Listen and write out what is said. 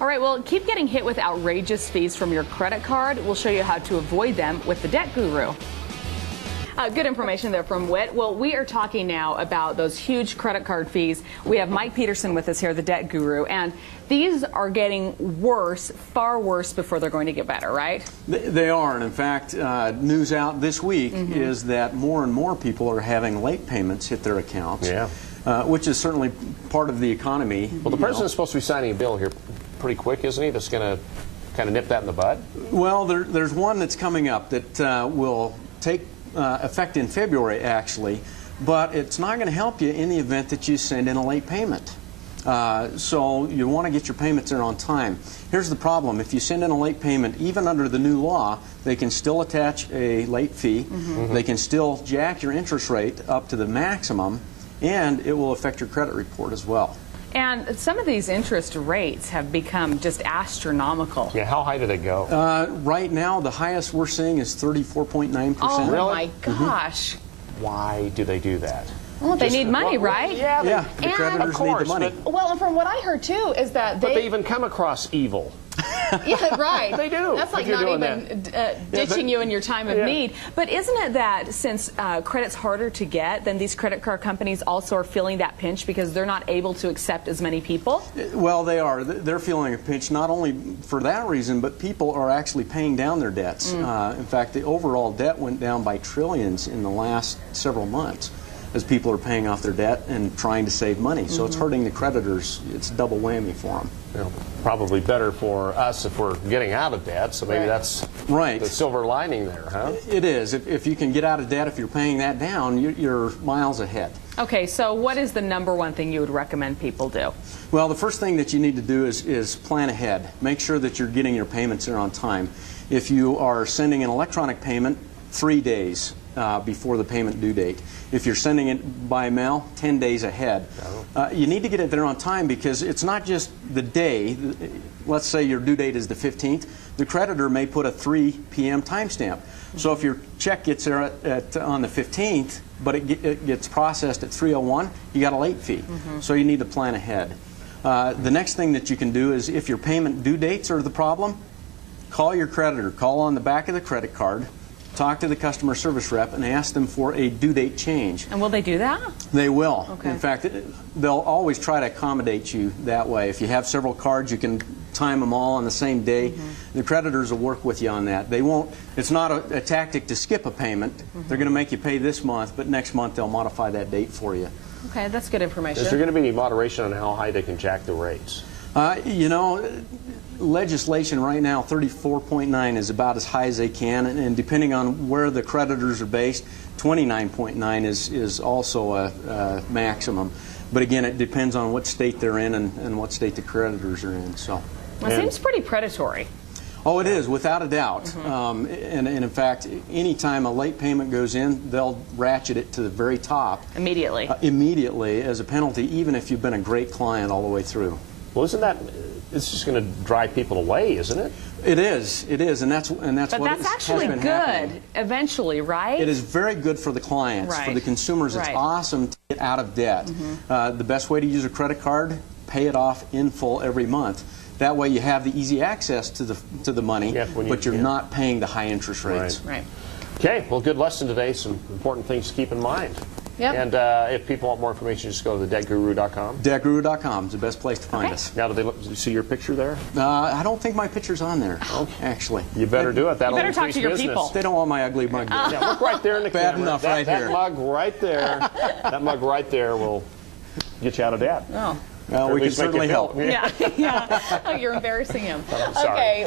All right, well, keep getting hit with outrageous fees from your credit card. We'll show you how to avoid them with the Debt Guru. Good information there from Whit. Well, we are talking now about those huge credit card fees. We have Mike Peterson with us here, the Debt Guru, and these are getting worse, far worse, before they're going to get better, right? They are, and in fact, news out this week is that more and more people are having late payments hit their accounts, which is certainly part of the economy. Well, the president's supposed to be signing a bill here pretty quick, isn't he, that's going to kind of nip that in the bud? Well, there's one that's coming up that will take effect in February, actually, but it's not going to help you in the event that you send in a late payment. So you want to get your payments in on time. Here's the problem. If you send in a late payment, even under the new law, they can still attach a late fee. They can still jack your interest rate up to the maximum, and it will affect your credit report as well. And some of these interest rates have become just astronomical. Yeah, how high did it go? Right now, the highest we're seeing is 34.9%. Oh, Really? my gosh. Why do they do that? Well, they need money, right? Yeah, the creditors need the money. Well, and from what I heard, too, is that but they even come across evil. Yeah, right. They do. That's like not even ditching you in your time of need. But isn't it that since credit's harder to get, then these credit card companies also are feeling that pinch because they're not able to accept as many people? Well, they are. They're feeling a pinch not only for that reason, but people are actually paying down their debts. In fact, the overall debt went down by trillions in the last several months as people are paying off their debt and trying to save money. So it's hurting the creditors. It's a double whammy for them. Well, probably better for us if we're getting out of debt, so maybe that's the silver lining there, huh? It is. If you can get out of debt, if you're paying that down, you're miles ahead. Okay, so what is the #1 thing you would recommend people do? Well, the first thing that you need to do is plan ahead. Make sure that you're getting your payments in on time. If you are sending an electronic payment, 3 days before the payment due date. If you're sending it by mail, 10 days ahead. You need to get it there on time because it's not just the day. Let's say your due date is the 15th. The creditor may put a 3 p.m. timestamp. So if your check gets there on the 15th, but it gets processed at 3:01, you got a late fee. So you need to plan ahead. The next thing that you can do is if your payment due dates are the problem, call your creditor. Call on the back of the credit card. Talk to the customer service rep and ask them for a due date change. And will they do that? They will. Okay. In fact, they'll always try to accommodate you that way. If you have several cards, you can time them all on the same day. The creditors will work with you on that. They won't. It's not a tactic to skip a payment. They're going to make you pay this month, but next month they'll modify that date for you. Okay, that's good information. Is there going to be any moderation on how high they can jack the rates? You know, legislation right now, 34.9 is about as high as they can, and depending on where the creditors are based, 29.9 is also a maximum. But again, it depends on what state they're in and what state the creditors are in. So, it seems pretty predatory. Oh, it is, without a doubt. And in fact, any time a late payment goes in, they'll ratchet it to the very top. Immediately. Immediately as a penalty, even if you've been a great client all the way through. Well, isn't that, it's just going to drive people away, isn't it? It is, and that's but what that's actually has been good happening. Eventually, right? It is very good for the clients. For the consumers, it's awesome to get out of debt. The best way to use a credit card, pay it off in full every month. That way you have the easy access to the money, but you're not paying the high interest rates. Right. Okay, well, good lesson today. Some important things to keep in mind. Yep. And if people want more information, just go to thedebtguru.com. Debtguru.com is the best place to find us. Now, do you see your picture there? I don't think my picture's on there, actually. You better do it. That'll you better talk to your business. people. They don't want my ugly mug. Yeah, look right there in the Bad camera. enough right here. That mug right there. That mug right there will get you out of debt. Oh. Well, we can certainly help. Yeah. Oh, you're embarrassing him. Sorry. Okay.